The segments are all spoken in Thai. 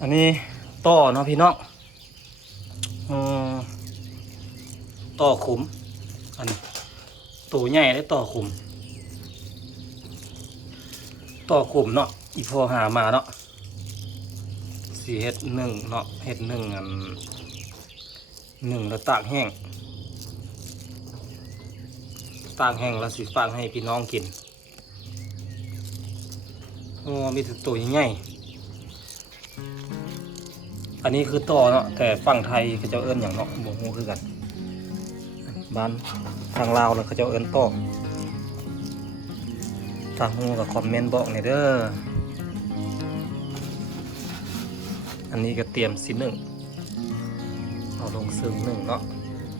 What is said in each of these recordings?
อันนี้ต่อเนาะพี่น้องอต่อขุม อันตัวใหญ่ได้ต่อขุม ต่อขุมเนาะอีพอหามาเนาะสีเฮ็ดหนึ่งเนาะเฮ็ดหนึ่งอันหนึ่งแล้วตากแห้งตากแห้งแล้วสิฝากให้พี่น้องกินโอ้มีตัวใหญ่ อันนี้คือต่อเนาะแต่ฝั่งไทยเขาเจ้าเอิ้นอย่างเนาะบ่ฮู้คือกันบ้านทางลาวแล้วเขาเจ้าเอิ้นต่อถ้าฮู้ก็คอมเมนต์บอกหน่อยเด้ออันนี้ก็เตรียมสิหนึ่งเอาลงซึ่งหนึ่งเนาะ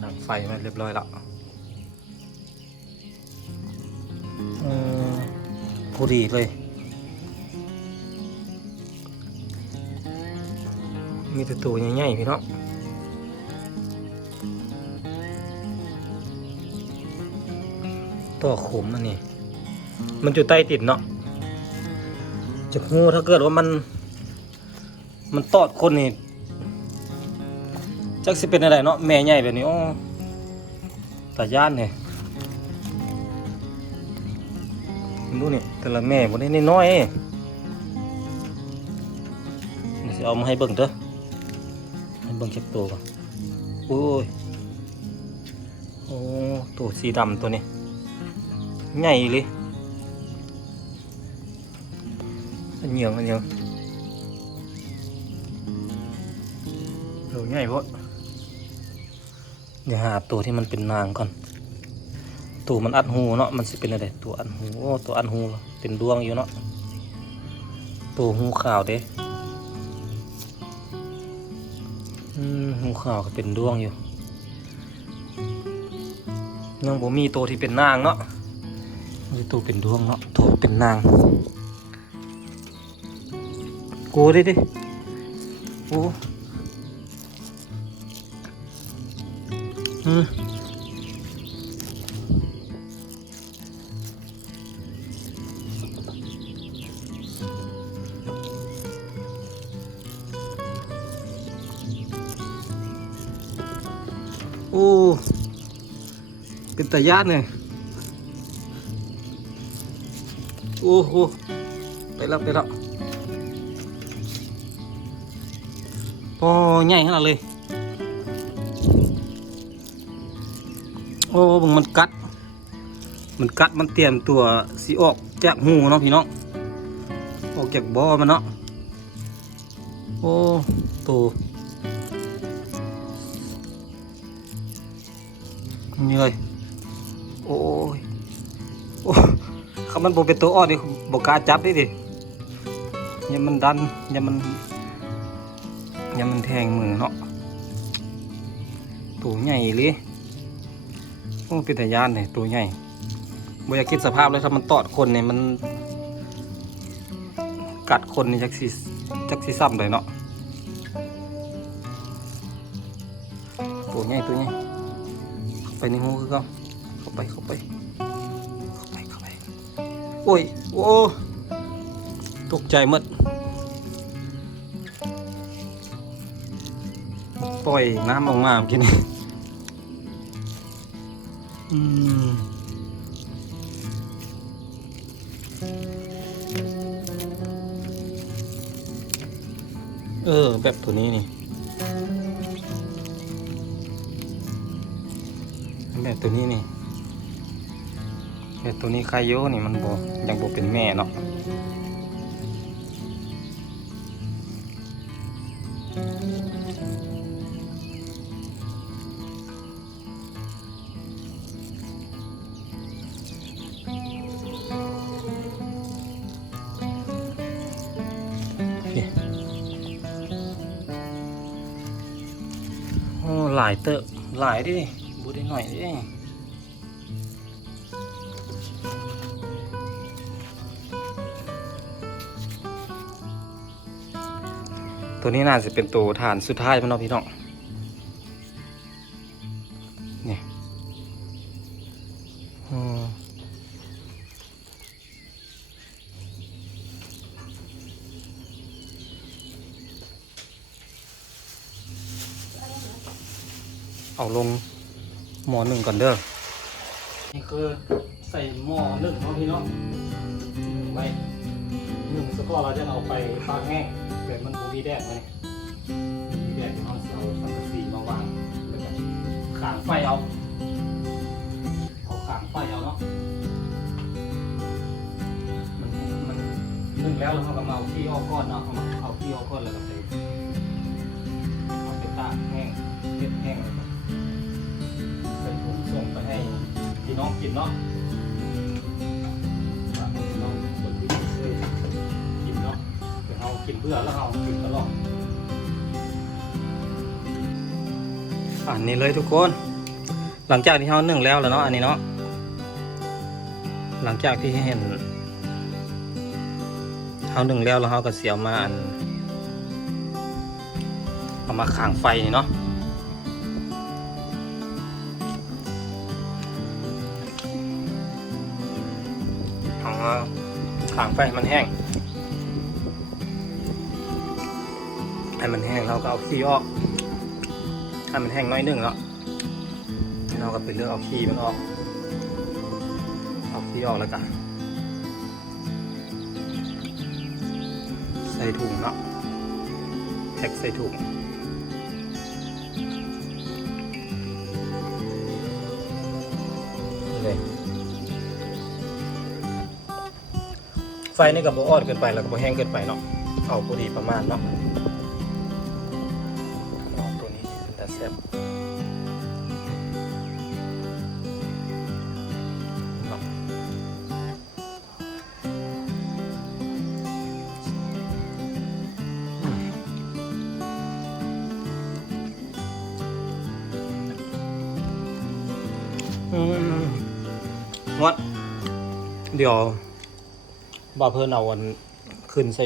ดับไฟมาเรียบร้อยแล้วเออพอดีเลย มีแต่ตัวใหญ่ๆพี่เนาะตัวขมอันนี้ มันอยู่ใต้ติดเนาะจะหูถ้าเกิดว่ามัน มันตอดคนนี่จักสิเป็นอะไรเนาะแม่ใหญ่แบบนี้โอ้ตาย่านเนี่ยดูนี่แต่ละแม่บนนี้น้อยๆเองเดี๋ยวสิ เอามาให้เบิ่งเด้อให้เบิ่งเช็คตัวก่อนโอ้ยโอ้ตัวสีดำตัวนี้ใหญ่เลยอันเหยียงอันเหยียงตัวใหญ่พดเดี๋ยวหาตัวที่มันเป็นนางก่อนตัวมันอัดหูเนาะมันสิเป็นอะไรตัวอัดหูตัวอัดหูเป็นดวงอยู่เนาะตัวหูขาวเด้ หูขาวก็เป็นดวงอยู่ยังบ่มีตัวที่เป็นนางเนาะมีตัวเป็นดวงเนาะตัวเป็นนางกูดิดิโอ้อืม โอ้เป็นตาญาติเนี่ยโอ้โหไปแล้วไปแล้วพอใหญ่ขนาดเลย โอ้บึงมันกัด มันกัดมันเตรียมตัวสิออกจากหูเนาะพี่น้องออกจากบ่อมันเนาะโอ้ตัว นี่เลย โอ้ยโอ้คำมันบเป็นตัวอ่อดิบ่กาจับดิดิอย่ามันดันอย่ามันอย่ามันแทงมือเนาะตัวใหญ่เลยโอ้เป็นแต่ยานเลยตัวใหญ่บอยากคิดสภาพเลยถ้ามันตอดคนเนี่ยมันกัดคนนี่จักสิจักสิซ้ำเลยเนาะตัวใหญ่ตัวใหญ่ ไปในหูคือเขาเข้าไปเข้าไป เข้าไปเข้าไปโอ้ยโอ้ตกใจหมดปล่อยน้ำออกมาเมื่อกี้นี่อืมเออ แบบตัวนี้นี่ แบบตัวนี้นี่แบบตัวนี้ไคโยนี่มันบอกยังบอกเป็นแม่เนาะโอ้หลายเตอะหลายดิ หน่อยดิตัวนี้น่าจะเป็นตัวฐานสุดท้ายมันเนาพี่น้องนี่เอาลง หม้อหนึ่งก่อนเด้อนี่คือใส่หม้อหนึ่งเนาะพี่เนาะนึ่งไว้นึ่งสกก็เราจะเอาไปตากแห้งแบบมันบูมีแดดไหมมีแดดเราเอาสังกะสีมาวางแล้วก็ขางไฟเอาเอาขางไฟเอาเนาะมันมันนึ่งแล้วเราก็มาเอาขี้ออกก้อนเนาะเอามาเอาขี้ออกก้อนแล้วก็ไป กินเนาะฝากให้พี่น้องคนที่เคยกินเนาะเดี๋ยวเรากินเพื่อแล้วเรากินตลอดอันนี้เลยทุกคน หลังจากที่เรานึ่งแล้วแล้วเนาะอันนี้เนาะหลังจากที่เห็นเขาหนึ่งแล้วแล้วเขาก็เสียวมาอันเอามาขางไฟนี่เนาะ มาขางไฟให้มันแห้งให้มันแห้งเราก็เอาขี้ออกให้มันแห้งน้อยหนึงแล้วเราก็ไปเลือกเอาขี้มันออก เอาขี้ออกแล้วกันใส่ถุงเนาะแพ็คใส่ถุง ไฟนี่กับโบออดเกินไปแล้วก็โบแห้งเกินไปเนาะเอาพอดีประมาณเนาะตัวนี้เป็นตาแซ่บเนาะอืมงดเดี๋ยว บ่าวเพิ่นเอาอันขึ้นใส่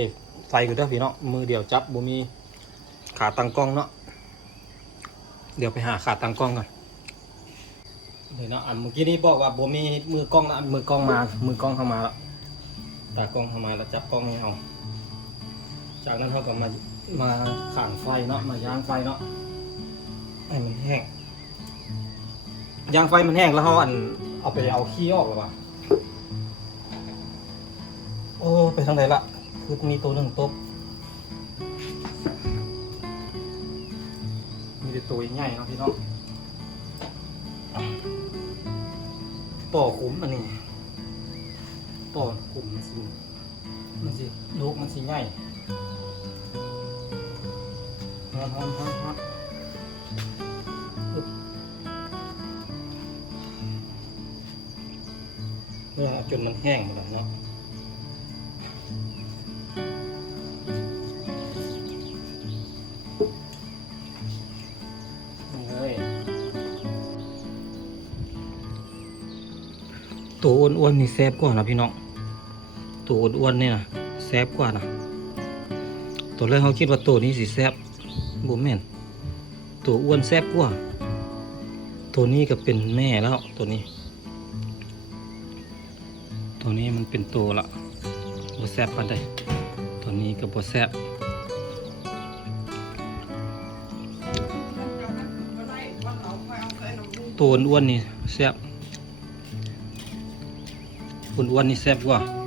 ไฟกันเด้อพี่เนาะมือเดียวจับบ่มีขาตั้งกล้องเนาะเดี๋ยวไปหาขาตั้งกล้องก่อนเดี๋ยวเนาะอันเมื่อกี้นี้บอกว่าบ่มีมือกล้องนะอันมือกล้องมา มือกล้องเข้ามาแล้วตากล้องเข้ามาแล้วจับกล้องให้เอาจากนั้นเขาก็มามาข่างไฟเนาะมาย่างไฟเนาะให้มันแห้งย่างไฟมันแห้งแล้วเขาอันเอาไปเอาขี้ออกหรือเปล่า โอ้ ไปทางไหนละคือมีตัวหนึ่งตบมีแต่ตัวใหญ่เนาะพี่น้องต่อขุมอันนี้ต่อขุมมันสิมันสิลูกมันสิใหญ่ฮอนฮอนฮอนฮอนเนี่ยจนมันแห้งหมดแล้วเนาะ ตัวอ้วนๆนี่แซ่บกว่านะพี่น้องตัวอ้วนๆนี่นะแซ่บกว่านะตัวแรกเขาคิดว่าตัวนี้สิแซ่บบุแม่นตัวอ้วนแซ่บกว่า ตัวนี้ก็เป็นแม่แล้วตัวนี้ ตัวนี้มันเป็นตัวละบแซบปันได้ตัวนี้กับบแซบตัวอ้วนๆนี่แซบ อ้วนๆนี่